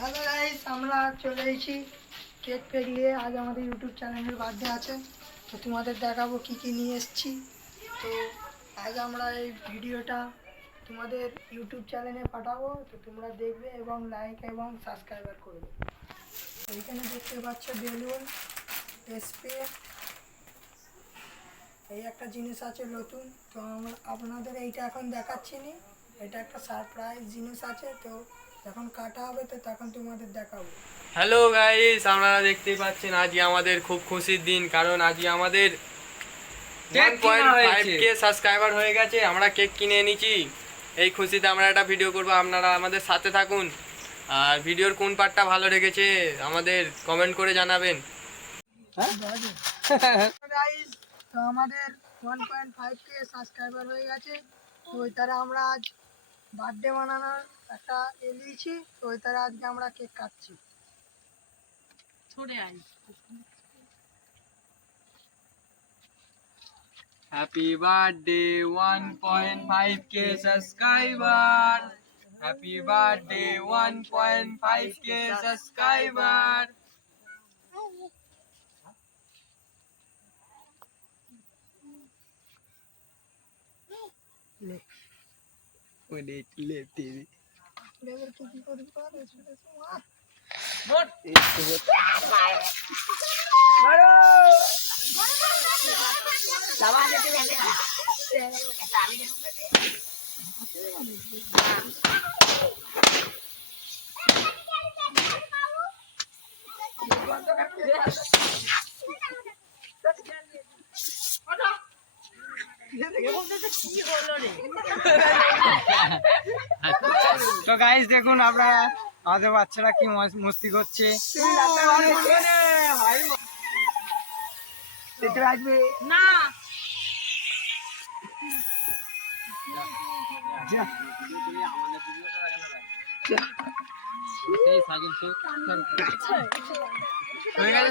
Hello guys, আমরা চলে এসেছি কেক ফেক নিয়ে। আজ আমাদের ইউটিউব চ্যানেলের বার্থডে আছে, তো তোমাদের দেখাবো কি কি নিয়ে এসেছি। তো আজ আমরা এই ভিডিওটা তোমাদের ইউটিউব চ্যানেলে পাঠাবো, তো তোমরা দেখবে এবং লাইক এবং সাবস্ক্রাইবার করবে। এইখানে দেখতে পাচ্ছ বেলুন, স্প্রে, এই একটা জিনিস আছে নতুন। তো আপনাদের এইটা এখন দেখাচ্ছি নি, এটা একটা সারপ্রাইজ জিনিস আছে, তো যখন কাটা হবে তো তখন তোমাদের দেখাবো। হ্যালো গাইস, আপনারা দেখতেই পাচ্ছেন আজকে আমাদের খুব খুশির দিন, কারণ আজকে আমাদের 1.5k সাবস্ক্রাইবার হয়ে গেছে। আমরা কেক কিনে এনেছি, এই খুশিতে আমরা একটা ভিডিও করব, আপনারা আমাদের সাথে থাকুন। আর ভিডিওর কোন পার্টটা ভালো লেগেছে আমাদের কমেন্ট করে জানাবেন। গাইস, তো আমাদের 1.5k সাবস্ক্রাইবার হয়ে গেছে, তো ওই তারা আমরা আজ বার্থডে বানানোর একটা নিয়েছি, তো ওই তারা আজকে আমরা কেক কাটছি। Happy birthday 1.5k subscriber, happy birthday 1.5k subscriber. Labour কি করবি পারে শুনে শোনা। তো গাইস দেখুন আপনারা আমাদের বাচ্চারা কি মস্তি করছে। আসবে না হয়ে গেছে।